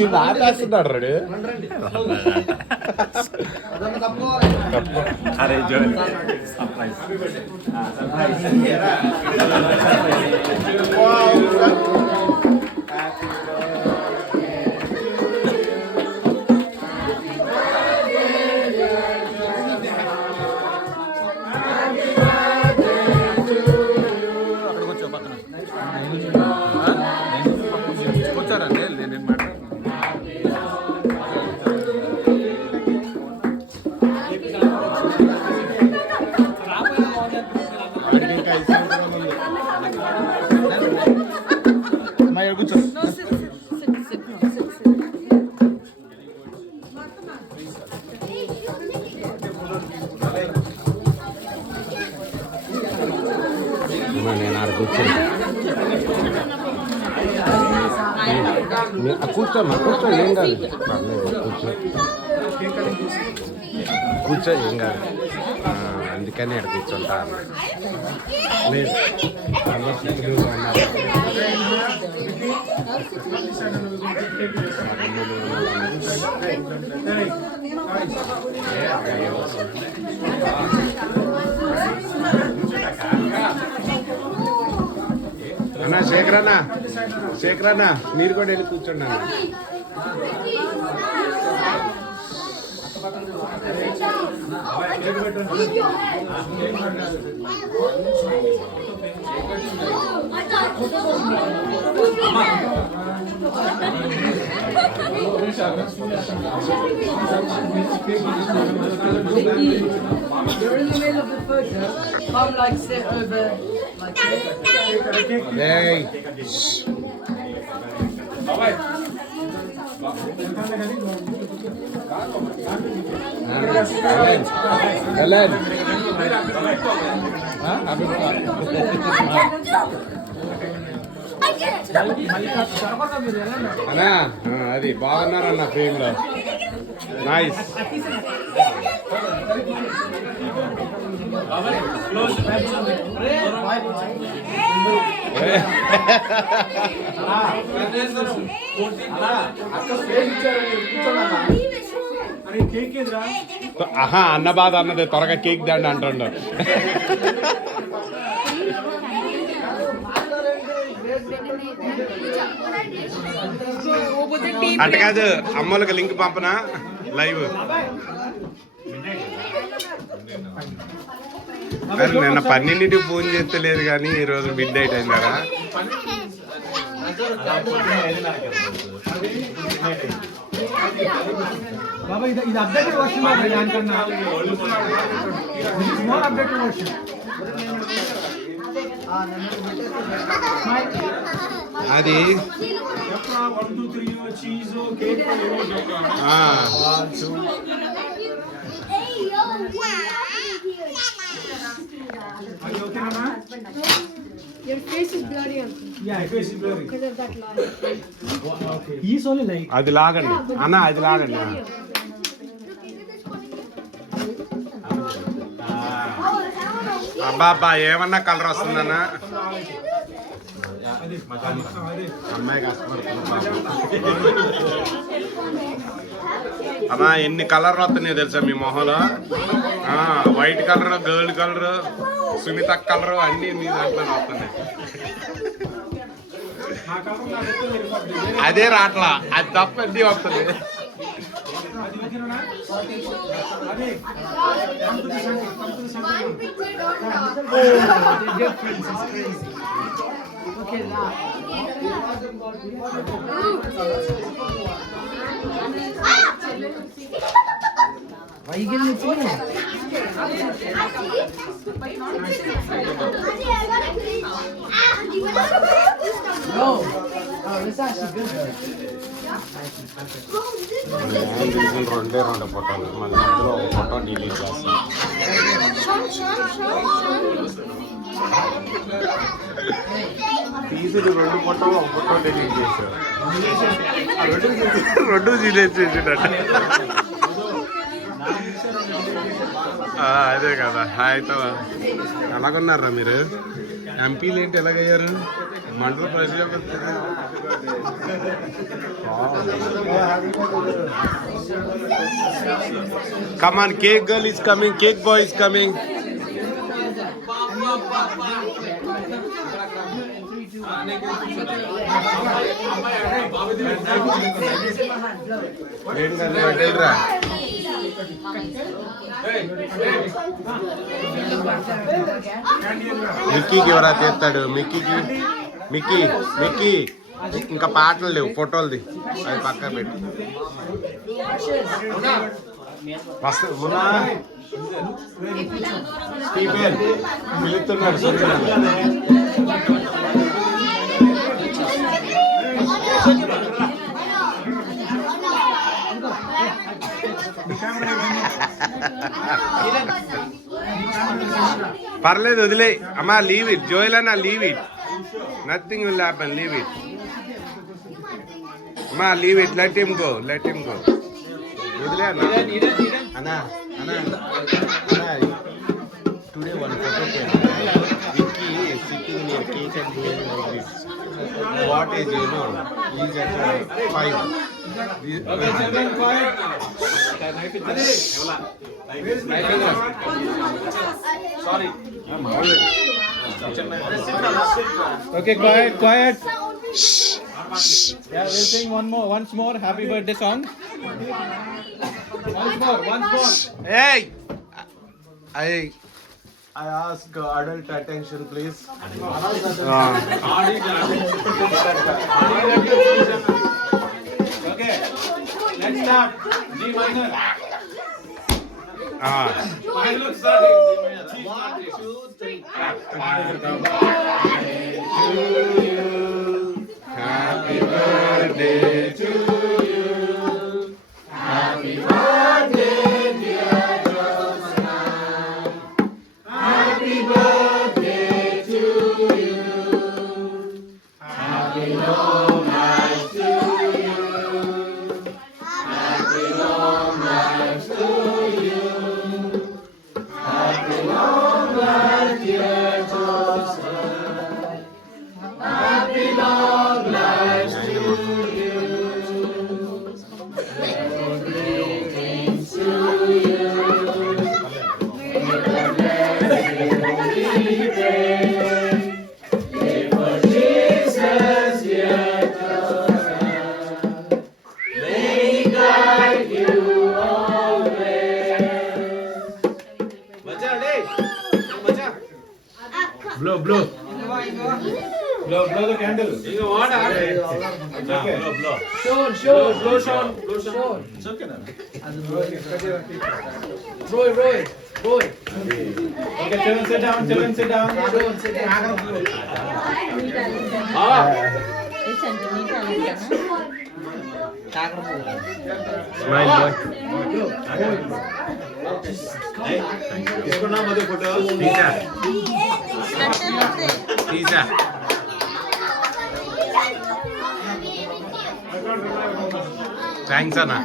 నేను ఆపేస్తున్నాడు రాడు. అరే నేను ఆడ కూర్చోను. కూర్చోమ్మా, కూర్చో, ఏం కాదు. కూర్చో కూర్చో, ఏం కాదు. అందుకని ఇక్కడ కూర్చుంటా. లేదు అన్నా, శేఖరన్నా మీరు కూడా వెళ్ళి కూర్చోండి అన్న. You're in the middle of the photo. Come like sit over like this. Hey. Helen. అన్నా అది బాగున్నారన్న ఫ్రేమ్ లో. నైస్. ఆహా, అన్న బాధ అన్నది త్వరగా కేక్ దండి అంటుండ. అట్ట కాదు, అమ్మలకు లింక్ పంపనా లైవ్. నిన్న 12కి ఫోన్ చేస్తలేదు కానీ ఈరోజు మిడ్ నైట్ అయింది కదా. అది Your face is blurry, uncle. Yeah, your face is blurry. Because of that line. Okay. He's only light. అది లాగండి అన్న, అది లాగండి. అబ్బా ఏమన్నా కలర్ వస్తుందన్నా. అమ్మాయి అమ్మా ఎన్ని కలర్ వస్తున్నాయో తెలుసా మీ మొహంలో. వైట్ కలర్, గోల్డ్ కలర్, సునీత కలర్ అన్ని మీ దాంట్లో వస్తున్నాయి. అదే రాట్లా, అది తప్ప అన్నీ వస్తుంది. Why are you giving it to me? No. Oh, this is actually good though. రెండే ఫోటోలు, మళ్ళీ అందులో ఒక ఫోటో డిలీట్ చేస్తాను. తీసుడు 2 ఫోటోలు, ఒక ఫోటో డిలీట్ చేశారు. 2 డిలీట్ చేసేటట్టు. అదే కదా. హాయ్ తో ఎలాగున్నారా మీరు? ఎంపీలు ఏంటి ఎలాగయ్యారు? మండల praise Come on, cake girl is coming, cake boy is coming. మిక్కీకి ఎవరా చేస్తాడు మిక్కీ ఇంకా పాటలు లేవు ఫోటోలది అది పక్కన పెట్టు స్టీఫెన్ పిలుస్తున్నాడు పర్లేదు వదిలే అమ్మా లీవ్ ఇట్ జోయల్ అన్న leave it nothing will happen leave it అమ్మా leave it let him go వదిలే అన్న today one photo Vicky sitting near cake and doing like this what is you know is at 5 Sorry. Okay, quiet. Yeah, we'll sing once more. Happy birthday song. Once more. Hey, I ask adult attention, please. Okay, let's start. G minor. Look, starting. 1, 2, 3. Happy birthday to you. Happy birthday, dear Josna. Happy birthday to you. Happy long life to you. Happy long life to you. Happy long life, dear Josna. Happy long life to you. Greetings to you. Pray for Jesus, dear Josna. May He guide you always. Bacha, hey. Bacha. Blow. Blow the candle. You want to? Okay. Blow. Sean. It's okay now. Roy. Okay, children sit down. Sean, sit down. Smile, boy. इसको ना मत photo. Pizza. Thanks, Anna.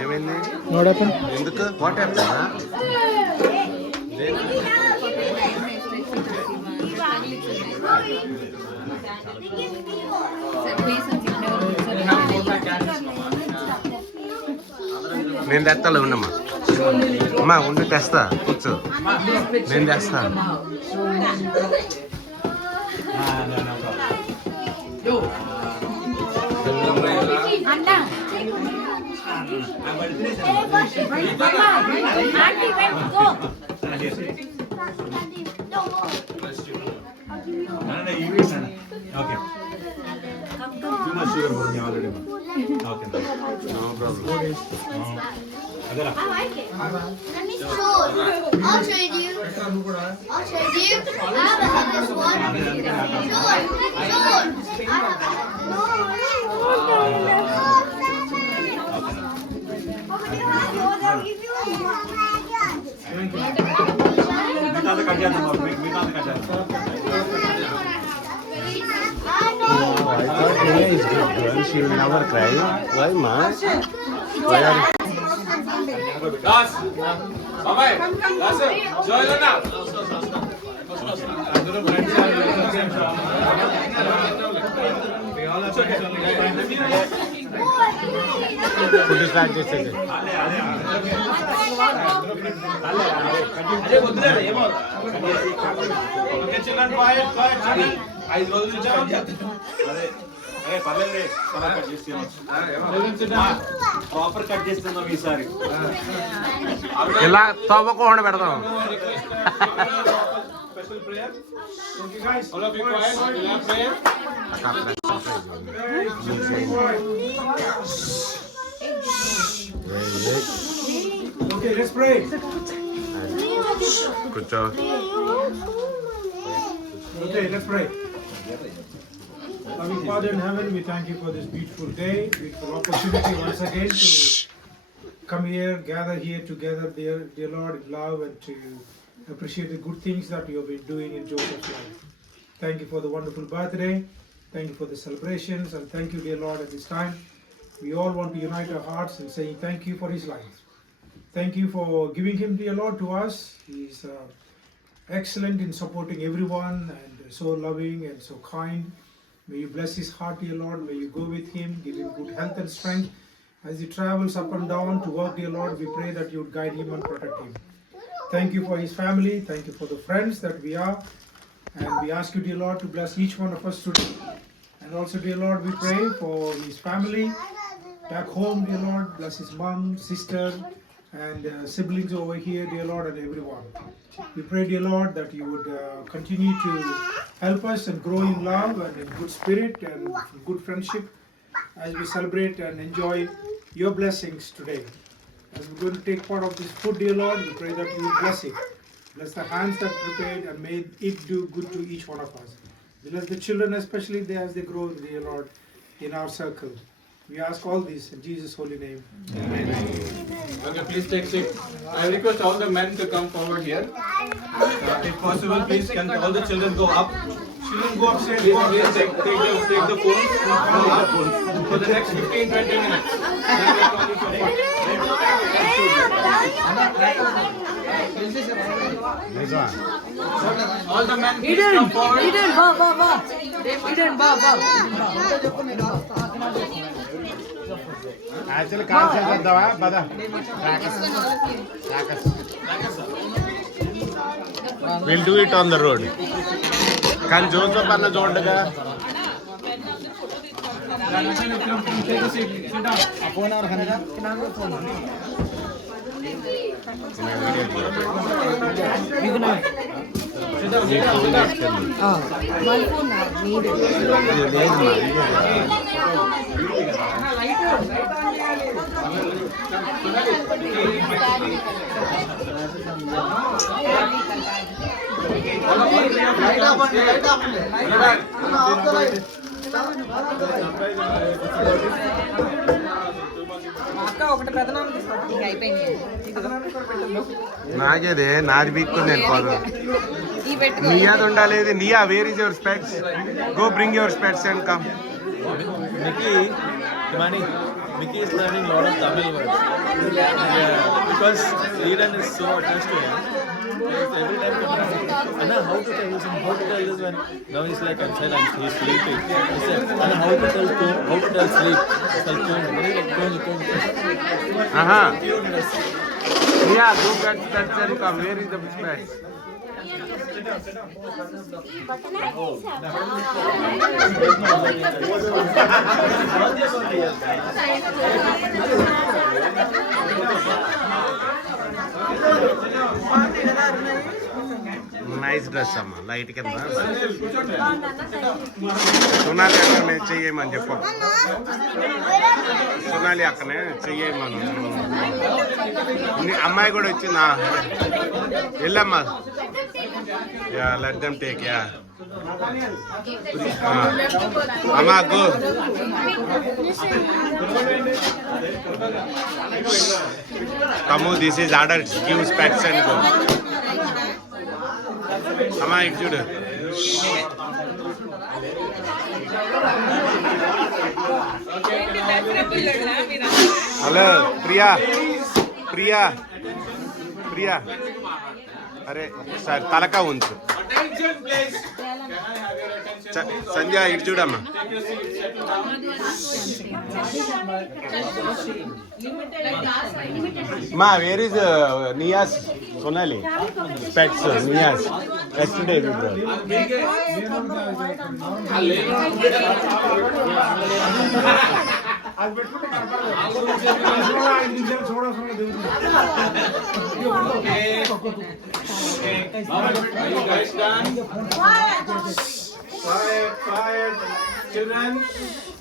ఏమైంది ఎందుకు what happen నేను తెస్తాలే ఉండమ్మా అమ్మా ఉండి తెస్తా కూర్చో నేను తెస్తా Okay. Too much sugar for me already. Okay. No problem I like it. Let me show. I'll trade you. I have this one. Sure. I have no. I'll give you one. చేద్దాం బాబు, మీకు అంత కట్ చేద్దాం. I thought Ella is good girl. She will never cry. Why, ma? Why are Das. Bye. Das. Joylana. food start చేసేది? Proper cut చేస్తున్నాం ఈసారి. ఇలా తవ్వకుండా పెడదాం. All of you quiet. We'll have prayer. Okay, let's pray. కూర్చో. Okay, let's pray. Loving Father in heaven, we thank you for this beautiful day, beautiful opportunity once again to come here, gather here together, dear Lord, in love and to appreciate the good things that you have been doing in Joseph's life. Thank you for the wonderful birthday. Thank you for the celebrations, and thank you, dear Lord, at this time. We all want to unite our hearts in saying thank you for his life. Thank you for giving him, dear Lord, to us. He is excellent in supporting everyone and so loving and so kind. May you bless his heart, dear Lord. May you go with him, give him good health and strength. As he travels up and down to work, dear Lord, we pray that you would guide him and protect him. Thank you for his family. Thank you for the friends that we are. And we ask you, dear Lord, to bless each one of us today. And also, dear Lord, we pray for his family back home, dear Lord. Bless his mom, sister, and siblings over here, dear Lord, and everyone. We pray, dear Lord, that you would continue to help us and grow in love and in good spirit and good friendship as we celebrate and enjoy your blessings today. As we're going to take part of this food, dear Lord, we pray that you will bless it. Bless the hands that prepared and made it do good to each one of us. Bless the children, especially as they grow, dear Lord, in our circle. We ask all this in Jesus' holy name. Amen. Okay, please take seat. I request all the men to come forward here. If possible, please can all the children go up. Children, go upstairs. Please take the phones. For the next 15-20 minutes. Then we are calling for food. All the men please come forward. Eden, va. Eden, va. Actually concept చేద్దామా? పద. Will do it on the road. కానీ Joseph అన్న చూడగా నాకేదే నాది బీక్కు నేను పోదు. నీయాది ఉండాలేదు. నీయా, where is your specs? Go bring your specs and come. Mickey is learning a lot of Tamil words. Because Eden is so attached to him. Every time Anna, how to tell this when now he's like I'm sleeping. He said, Anna, how to tell sleep? Yeah, go get specs and come. Where is the specs? Nice dress అమ్మా, లైట్ కింద. సోనాలి అక్కనే చెయ్యమని చెప్పు. సోనాలి అక్కనే చెయ్యమను. అమ్మాయి కూడా వచ్చిందా? వెళ్ళమ్మా. Yeah, let them take. Yeah అమ్మా, go. Kamu, this is adults. Give specs and go. అమ్మా ఇటు చూడు. హలో ప్రియా ప్రియా ప్రియా అరే ఒకసారి తలక ఉంచు. సంధ్య ఇటు చూడమ్మా. మా where is Nios Sonali specs Nios yesterday అది పెట్టుకుంటే చూడాల్సిన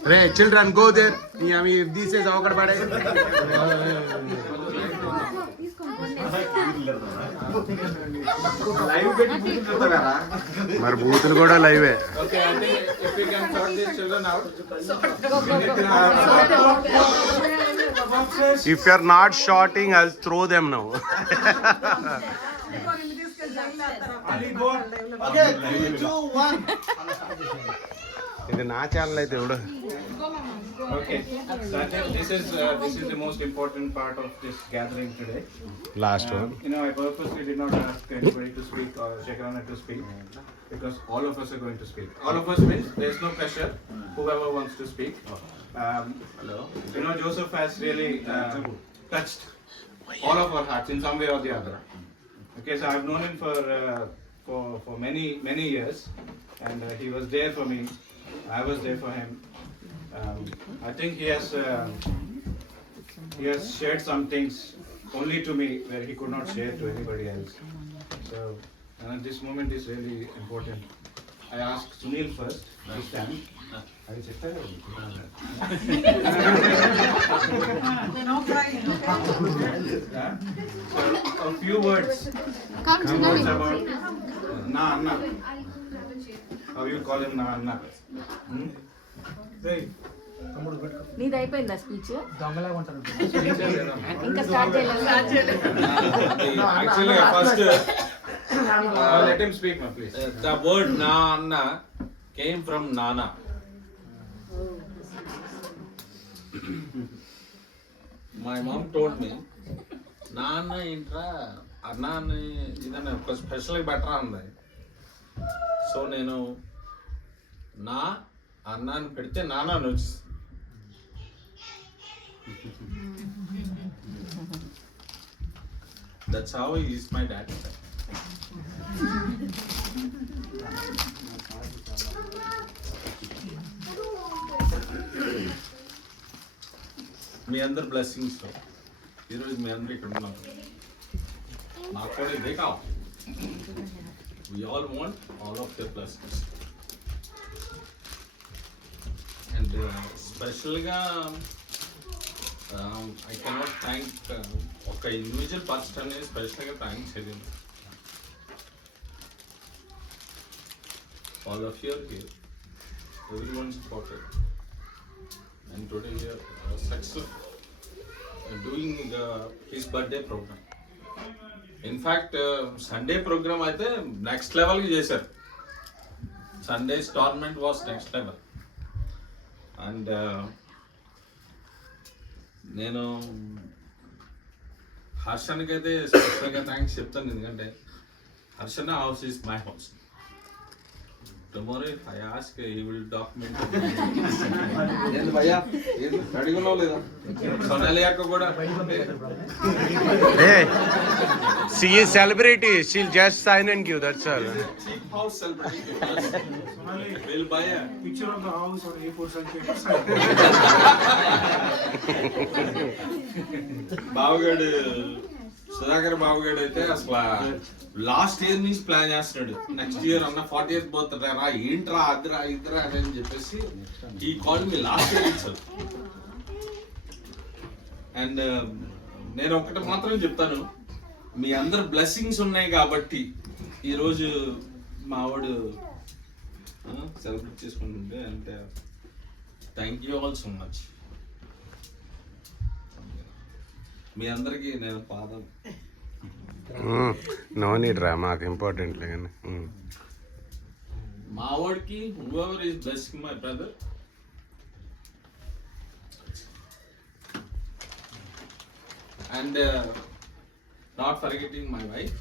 రే చిల్డ్రన్ గో దేర్. అవి తీసేసి ఒకటి పడే. మరి బూతులు కూడా లైవే. Okay, I think if we can sort these children out. If you are not shorting, I'll throw them now. ఇది నా ఛానల్ అయితే ఎవడు. Okay, so I think this is the most important part of this gathering today. Last one. You know, I purposely did not ask anybody to speak or Shekhar to speak because all of us are going to speak. All of us means there's no pressure. Whoever wants to speak. You know, Joseph has really touched all of our hearts in some way or the other. Okay, so I've known him for many years, and he was there for me. I was there for him. I think he has shared some things only to me where he could not share to anybody else. So, and this moment is really important. I asked Sunil first to stand. So, a few words. Words about Na Anna. How you call him Na Anna? నీది అయిపోయిందా స్పీచ్? ఇంకా స్టార్ట్ చేయలేదు. Actually, first let him speak, ma, please. The word Na Anna came from Nana. My mom told me, Nana intra Anna ni idana specially better andy. So nenu Na Anna ni pedite Nana ani vachindi. That's how he is my dad. మీ అందరి బ్లెస్సింగ్స్ ఈరోజు మీ అందరూ ఇక్కడ ఉన్నారు. నాకు కూడా ఇదే కావాలి. We all want all of their blessings. And స్పెషల్గా I cannot thank ఒక ఇండివిజువల్ పర్సన్ అనేది స్పెషల్గా థ్యాంక్ చేయలేదు. All of you are here. Everyone supported. And today we are successful doing his birthday program. In fact, Sunday program అయితే next level కి చేశారు. Sunday's tournament was next level. And నేను హర్షన్కి అయితే స్పెషల్గా థ్యాంక్స్ చెప్తాను, ఎందుకంటే Harshan house is my house. Tomorrow if I ask, he will document. ఏంది భయ్యా ఏంది అడిగినావు లేదా? సోనాలి అక్క కూడా Hey, she is celebrity. She'll just sign and give. That's all. cheap house celebrity. We'll buy a picture of the house on A4 size paper. బావగాడు సుధాకర్ బావగాడు అయితే అసలు లాస్ట్ ఇయర్ నుంచి ప్లాన్ చేస్తున్నాడు. నెక్స్ట్ ఇయర్ అన్న 40th పోతాడా రా, ఏంట్రా అదిరా ఇదిరా అని చెప్పేసి ఈ కాల్ మీ లాస్ట్ ఇయర్ ఇచ్చారు. అండ్ నేను ఒకటి మాత్రం చెప్తాను, మీ అందరు బ్లెస్సింగ్స్ ఉన్నాయి కాబట్టి ఈరోజు మా వాడు సెలబ్రేట్ చేసుకుంటుంటే. And thank you all so much. మీ అందరికీ నేను నో నీడ్ రా, మాకు ఇంపార్టెంట్లే కానీ. మా వాడికి whoever is best my brother. And not forgetting my wife.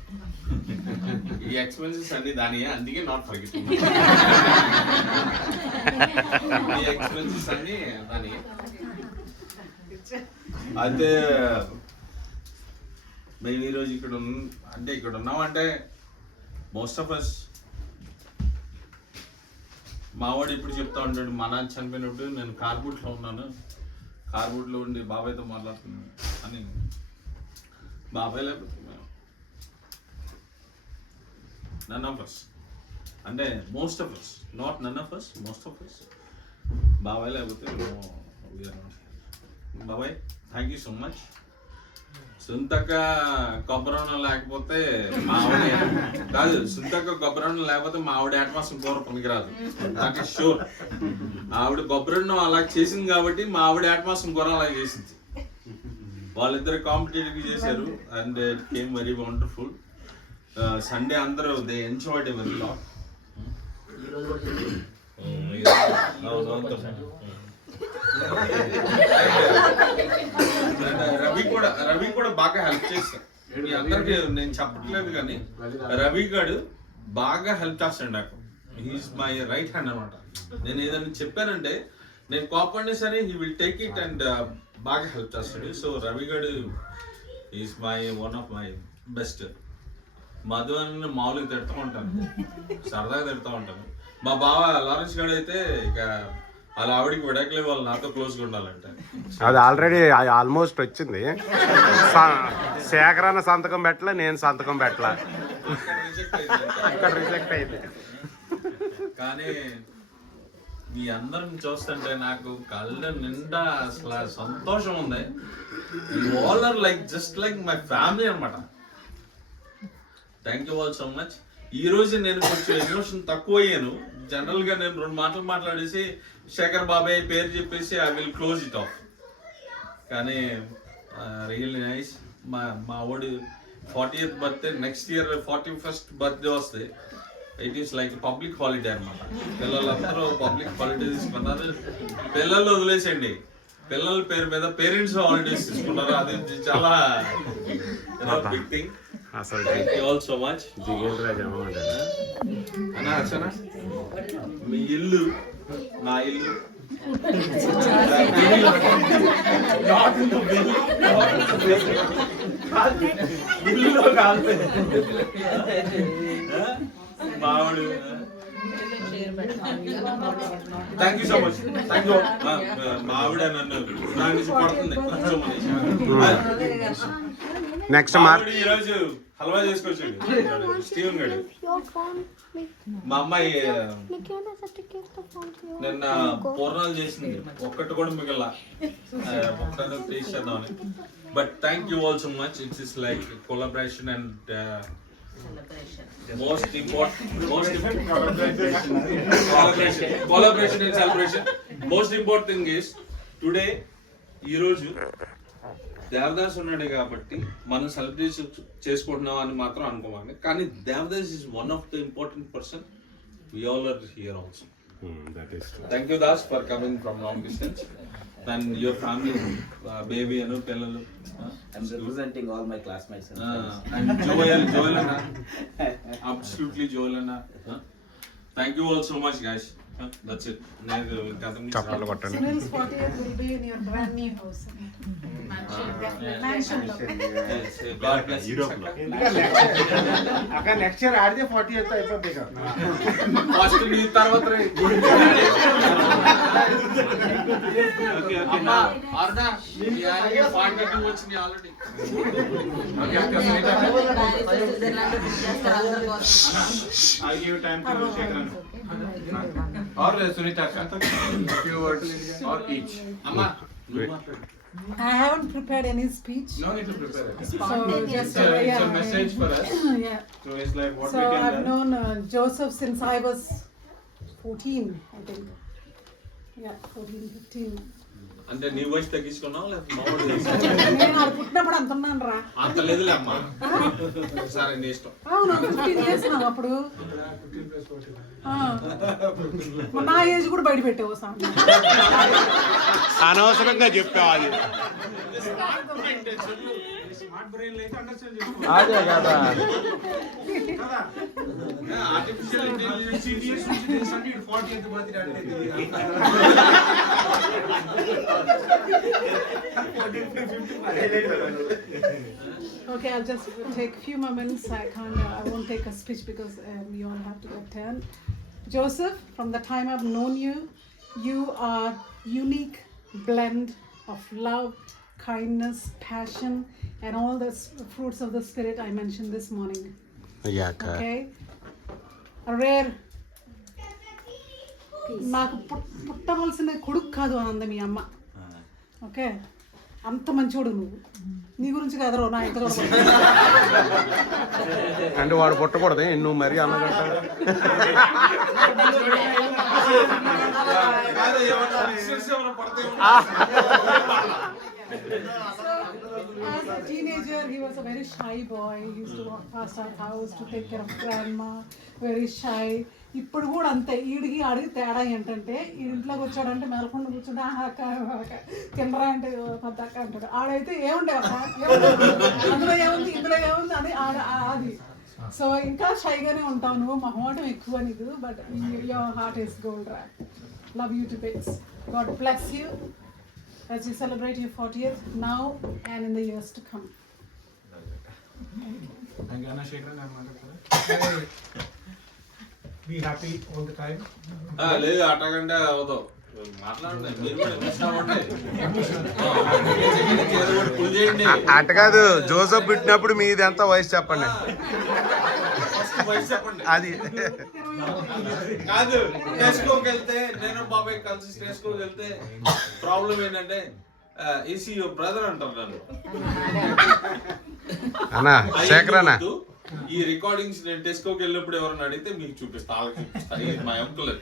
ఈ ఎక్స్పెన్సెస్ అన్ని దానియే, అందుకే నాట్ ఫర్గెటింగ్. ఈ ఎక్స్పెన్సెస్ అన్ని దానియే. అయితే మేము ఈరోజు ఇక్కడ ఉన్నామంటే మోస్ట్ ఆఫ్ అస్, మావాడు ఇప్పుడు చెప్తా ఉంటాడు, మా నాన్న చనిపోయినప్పుడు నేను కార్బూట్లో ఉన్నాను, కార్బూట్లో ఉండి బాబాయ్తో మాట్లాడుతున్నాను అని. బాబాయ్ లేకపోతే నన్ ఆఫ్ అస్, అంటే most of us, not none of us, most of us. బాబాయ్ లేకపోతే బాబాయ్ థ్యాంక్ యూ సో మచ్. సొంతక్క కొబ్బరి లేకపోతే మావిడే కాదు, సొంతక్క కొబ్బరి లేకపోతే మా ఆవిడ అట్మాస్ఫియర్ కూర పనికిరాదు, నాకు షూర్. ఆవిడ కొబ్బరి అలా చేసింది కాబట్టి మా ఆవిడ అట్మాస్ఫియర్ కూర అలా చేసింది. వాళ్ళిద్దరు కాంపిటేటివ్ చేశారు and it came very wonderful. Sunday అందరూ they enjoyed very lot. Ravi కూడా బాగా హెల్ప్ చేస్తాడు. మీ అందరికి నేను చెప్పట్లేదు కానీ రవి గారు బాగా హెల్ప్ చేస్తాడు నాకు. హీఈస్ మై రైట్ హ్యాండ్ అనమాట. నేను ఏదైనా చెప్పానంటే నేను కోపడినా సరే he will take it and బాగా హెల్ప్ చేస్తాడు. సో రవి గారు is my one of my best. Madhu అని మామూలుగా తిడుతూ ఉంటాను, సరదాగా తిడుతూ ఉంటాను. మా బావ లారెన్స్ గారు అయితే ఇక వాళ్ళ ఆవిడికి విడాకులే, వాళ్ళు నాతో క్లోజ్గా ఉండాలంటే. అది ఆల్రెడీ ఆల్మోస్ట్ వచ్చింది. శేఖరాన్న సంతకం పెట్టలే, నేను సంతకం పెట్టలే, రిజెక్ట్ అయింది. కానీ మీ అందరిని చూస్తుంటే నాకు కళ్ళ నిండా అసలు సంతోషం ఉంది. All are like just like my family అనమాట. Thank you all so much. ఈ రోజు నేను కొంచెం ఎమోషన్ తక్కువ అయ్యాను. జనరల్ గా నేను 2 మాటలు మాట్లాడేసి శేఖర్ బాబాయ్ పేరు చెప్పేసి I will close it off. కానీ రియల్లీ నైస్. మా వాడు 40th birthday, next year 41st birthday వస్తే it is like public holiday అనమాట. పిల్లలందరూ పబ్లిక్ హాలిడే తీసుకున్నారు. పిల్లలు వదిలేసండి, పిల్లల పేరు మీద పేరెంట్స్ హాలిడేస్ తీసుకున్నారు. అది చాలా బిగ్ థింగ్. అసలు thank you all so much. అన్నా అర్చనా, మీ ఇల్లు నా ఇల్లు. ఇల్లులో కాదు మావాడు. Thank you so much. Thank you. మావిడ నన్ను పడుతుంది నెక్స్ట్ ఈరోజు హల్వా చేసుకొచ్చాడు స్టీవెన్ గారు. మా అమ్మాయి నిన్న పూర్ణాలు చేసింది, ఒక్కటి కూడా మిగల, ఒక్కటి టేస్ట్ చేద్దామని. But thank you all so much. It's is like collaboration and most important collaboration and celebration. Most important thing is today ఈ రోజు దేవదాస్ ఉన్నాడు కాబట్టి మనం సెలబ్రేట్ చేసుకుంటున్నాం అని మాత్రం అనుకోవాలి. కానీ Devdas is one of the important person. We all are here also. Thank you Das for coming from long distance and your family, baby and pillalu. I'm representing all my classmates and Joel Anna. Absolutely Joel Anna. Thank you all so much guys. That's it. చప్పట్లు కొట్టండి. Sunil's 40th will be in your brand new house. Mansion. God bless you. అక్కడ next year ఆడితే 40th అయిపోద్ది ఇక. ఫస్ట్ నీ తర్వాత అమ్మా అర్నా ఈ ఆడికి 42 వచ్చింది already. Okay, I'll give you time to Shekran or Sunita. Few words or each. అమ్మా I haven't prepared any speech. No need to prepare it. So just It's a message for us. Yeah. So it's like what So we can I've learn. known Joseph since I was 14, I think. Yeah, 14, 15. అంటే నీ వయసు తగ్గించుకున్నావు లేకపోతే మామూలు నేను ఆడు పుట్టినప్పుడు అంత ఉన్నాను రా. అంత లేదులే అమ్మా. సరే నీ ఇష్టం. అవును 15 చేసినావు అప్పుడు. నా ఏజ్ కూడా బయట పెట్టావు సార్. అనవసరంగా చెప్పావు అది. స్మార్ట్ బ్రెయిన్ అయితే అండర్స్టాండ్ చేసుకో. అదే కదా. కదా ఆర్టిఫిషియల్ ఇంటెలిజెన్స్ CBS నుంచి తెలుసండి 40th బర్త్డే అంటే. Okay, I'll just take a few more minutes. I won't take a speech because we all have to attend. Joseph, from the time I've known you, you are unique blend of love, kindness, passion, and all the fruits of the spirit I mentioned this morning. Yeah, okay. Okay, a rare. నాకు పుట్టవలసిన కొడుకు కాదు ఆనందం మీ అమ్మ. ఓకే, అంత మంచోడు నువ్వు. నీ గురించి కాదు నా ఇంత అంటే వాడు పుట్టకూడదు నువ్వు మరీ అన్నగంట. As a teenager, he was a very shy boy. He used to walk past our house to take care of grandma. Very shy. ఇప్పుడు కూడా అంతే. ఈడికి ఆడికి తేడా ఏంటంటే ఇంట్లోకి వచ్చాడంటే మేలకుండా కూర్చుంటే తినరా అంటే పద్దాక అంటాడు. ఆడైతే ఏముండే అందులో ఏముంది ఇందులో ఏముంది అని అది. సో ఇంకా షైగానే ఉంటావు నువ్వు. మొహమాటం ఎక్కువ నీకు. But your heart is gold రా. Love you to bits. God bless you as you celebrate your 40th now and in the years to come. Be happy all the time. లేదు అట్టగంటే అవుతావు. మాట్లాడండి మీరు కూడా అట్ట కాదు. జోసఫ్ పుట్టినప్పుడు మీది ఎంత వయసు చెప్పండి. అది కాదు. టెస్కోకి వెళ్తే నేను బాబాయ్ కలిసి టెస్కోకి వెళ్తే ప్రాబ్లం ఏంటంటే ఈసీ యువర్ బ్రదర్ అంటారు నన్ను. అన్నా శేఖర్ అన్న ఈ రికార్డింగ్స్ నేను టెస్కోకి వెళ్ళినప్పుడు ఎవరైనా అడిగితే మీకు చూపిస్తా. వాళ్ళకి చూపిస్తా. ఇది మా అంకుల్.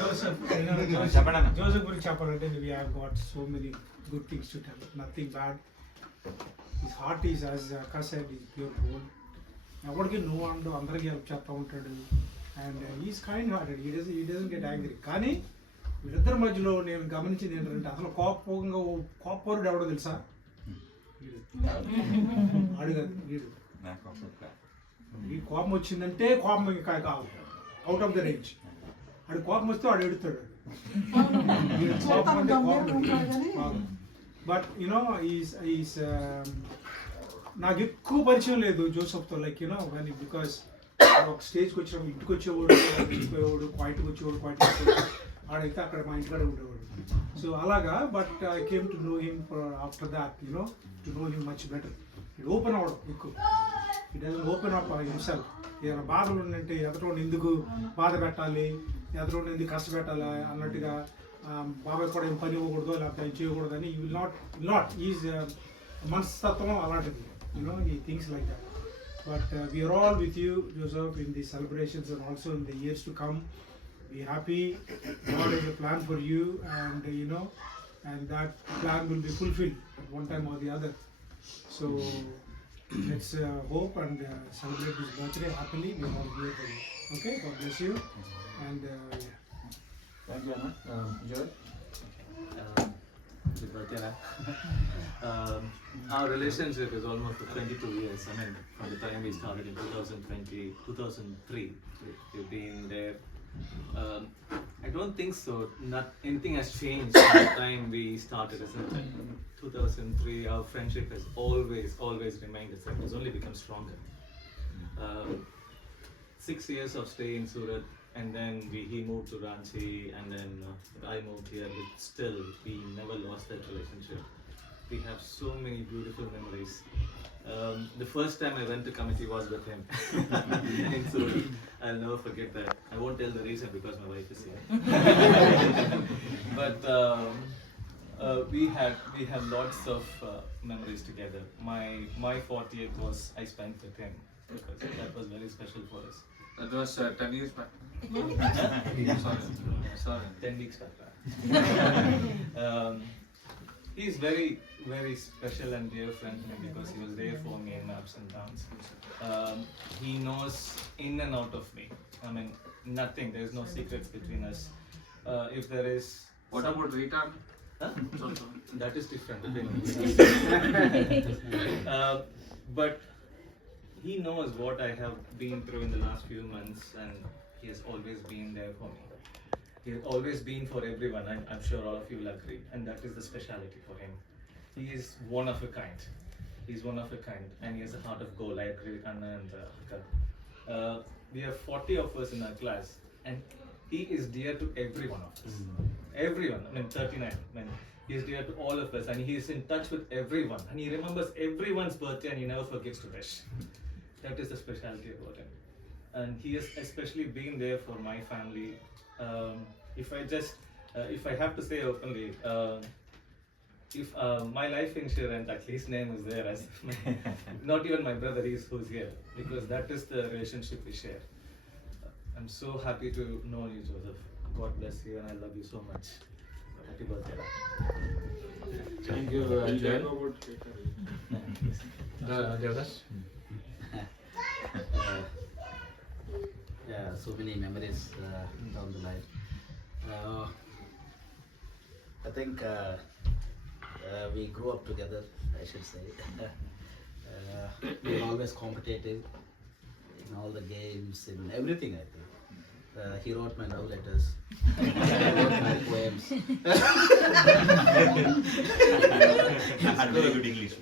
Joseph గురించి చెప్పాలంటే we have got so many good things to tell. Nothing bad. His heart is, as Akka said, is pure gold. ఎవరికి నువ్వు అంటూ అందరికీ హెల్ప్ చేస్తూ ఉంటాడు. And is kind hearted. ఈ డజంట్ గెట్ యాంగ్రీ. కానీ వీళ్ళిద్దరి మధ్యలో నేను గమనించింది ఏంటంటే అసలు కోపరుడు ఎవడో తెలుసా? ఆడు కాదు, వీడు. ఈ కోపం వచ్చిందంటే కోపం ఇంకా కాదు, అవుట్ ఆఫ్ ద రేంజ్. ఆడు కోపం వస్తే వాడు ఎడుతాడు. కోపం అంటే కోపం. బట్ యునో ఈస్ నాకు ఎక్కువ పరిచయం లేదు జోసెఫ్తో. లైక్ యూనో కానీ బికాస్ ఒక స్టేజ్కి వచ్చినప్పుడు ఇంటికి వచ్చేవాడు, ఇంటిపోయేవాడు, క్వాయిట్కి వచ్చేవాడు, క్వాయిట్కి వచ్చేవాడు. ఆడైతే అక్కడ మా ఇంటికాడ ఉండేవాడు. సో అలాగా. But I came to know him after that, you know to know him much better. It open అవ్వడం ఎక్కువ. It doesn't open up himself. ఏదైనా బాధలు ఉందంటే ఎదటోని ఎందుకు బాధ పెట్టాలి, ఎదటోని ఎందుకు కష్టపెట్టాలి అన్నట్టుగా బాబాయ్ కూడా ఏం పని ఇవ్వకూడదు లేకపోతే ఏం చేయకూడదు అని యూ విల్ నాట్ ఈజ్ మనస్తత్వం అలాంటిది. యూనో ఈ things like that. But we are all with you Joseph in the celebrations and also in the years to come. Be happy. God has a plan for you, and and that plan will be fulfilled at one time or the other. So let's hope and celebrate this birthday happily. We are all here for you. Okay, God bless you. And yeah. Thank you, Anna. Joel? Happy birthday, man. Our relationship is almost for 22 years. I mean, from the time we started in 2003, we've been there. I don't think so. Not anything has changed from the time we started. Isn't it? 2003, our friendship has always remained the same. It's only become stronger. 6 years of stay in Surat, and then he moved to Ranchi, and then I moved here. But still, we never lost that relationship. We have so many beautiful memories. The first time I went to committee was with him in Surat. I'll never forget that. I won't tell the reason because my wife is here. But we had lots of memories together. My 40th was I spent with him because that was very special for us. That was 10 years back. Sorry, 10 weeks back. He's very, very special and dear friend to me because he was there for me in my ups and downs. He knows in and out of me. I mean, nothing. There is no secrets between us. If there is. What about retard? Huh? That is different. But he knows what I have been through in the last few months, and he has always been there for me. He has always been for everyone. I'm sure all of you will agree, and that is the speciality for him. He is one of a kind. He's one of a kind, and he has a heart of gold. I agree with Anna and Akal. We have 40 of us in our class, and he is dear to every one of us. Everyone. I mean, 39. I mean, he is dear to all of us, and he is in touch with everyone, and he remembers everyone's birthday, and he never forgets to wish. That is the specialty about him, and he has especially been there for my family. If I have to say openly, if my life insurance, actually his name is there as not even my brother is who's here, because that is the relationship we share. I'm so happy to know you, Joseph. God bless you, and I love you so much. Happy birthday. Thank you, Joel. Devdas? Yeah, so many memories down the line. I think we grew up together, I should say. We were always competitive in all the games, in everything, I think. He wrote my love letters. I wrote my poems. Very good English.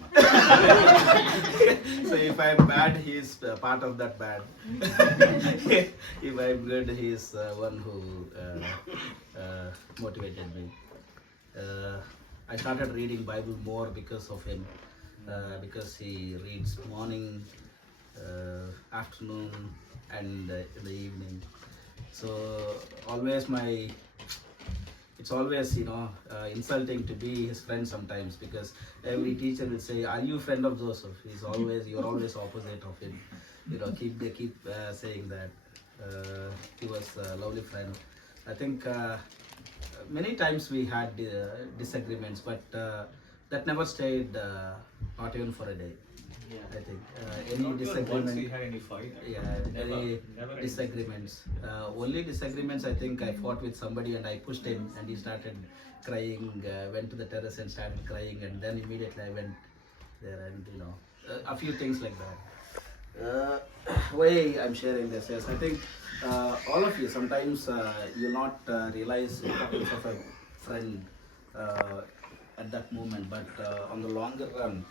So if I'm bad, he is part of that bad. If I'm good, he is one who motivated me. I started reading Bible more because of him, because he reads morning, afternoon, and in the evening. So it's always insulting to be his friend sometimes, because every teacher will say, "Are you friend of Joseph?" You're always opposite of him. They keep saying that. He was a lovely friend. I think many times we had disagreements, but that never stayed, not even for a day. I think any disagreement. Once we had any fight. Yeah, any disagreements. Only disagreements. I think I fought with somebody and I pushed him, and he started crying. Went to the terrace and started crying, and then immediately I went there, and a few things like that. Why I'm sharing this is, I think all of you sometimes you'll not realize the importance of a friend at that moment, but on the longer run,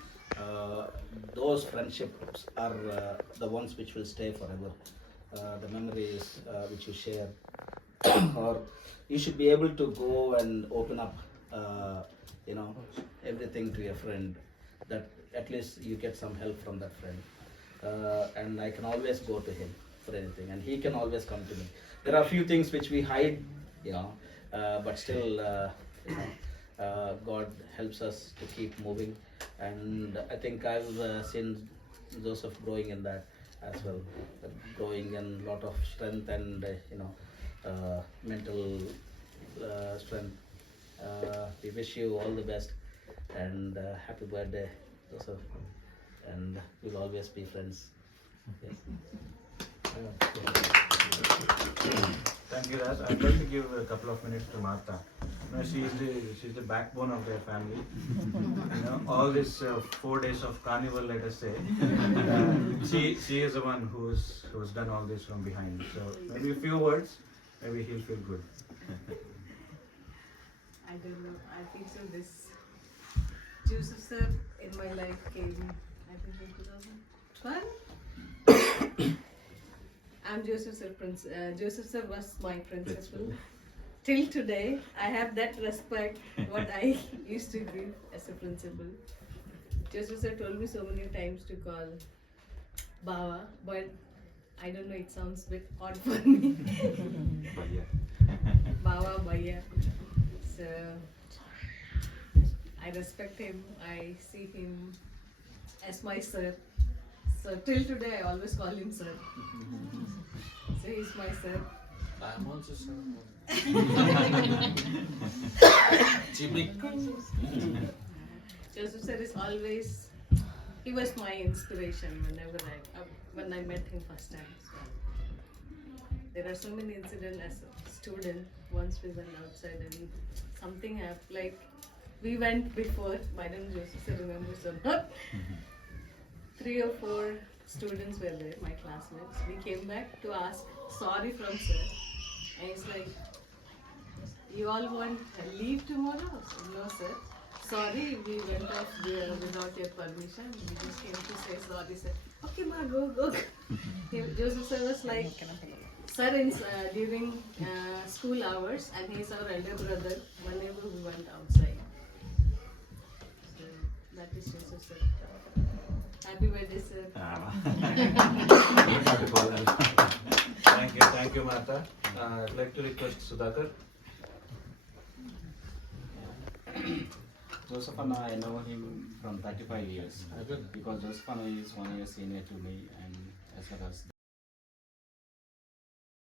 those friendships are the ones which will stay forever. The memories which you share, or you should be able to go and open up, everything to your friend. That at least you get some help from that friend, and I can always go to him for anything, and he can always come to me. There are a few things which we hide, but still, God helps us to keep moving. And I think I've seen Joseph growing in that as well, growing in a lot of strength and mental strength. We wish you all the best, and happy birthday, Joseph, and we'll always be friends. Yes. Thank you, Raj. I'd like to give a couple of minutes to Martha. She's the backbone of their family. All this 4 days of carnival, let us say, she is the one who's done all this from behind. So maybe a few words, maybe he'll feel good. I don't know. I think so. This Joseph sir in my life came, I think, in 2012. I'm Joseph sir. Joseph sir was my principal. Till today, I have that respect what I used to give as a principal. Joseph sir told me so many times to call Baba, but I don't know, it sounds a bit odd for me. Baba, Bhaiya. So I respect him. I see him as my sir. So till today, I always call him sir. So he's my sir. I'm also sir. Jimmy. Joseph sir is always, he was my inspiration when I met him first time. So, there are so many incidents as a student. Once we went outside and something happened, like we went before, I don't know Joseph sir remembers or not. 3 or 4 students were there, my classmates. We came back to ask sorry from sir. And he's like, you all want leave tomorrow? I said, no sir. Sorry, we went off there without your permission. We just came to say sorry, sir. Okay, ma, go. Joseph sir was like, sir, during school hours, and he's our elder brother. Whenever we went outside, so that is Joseph sir. Happy birthday, sir. Thank you, Martha. I'd like to request Sudhakar. Joseph Anna, I know him from 35 years because Joseph Anna is 1 year senior to me, and as well as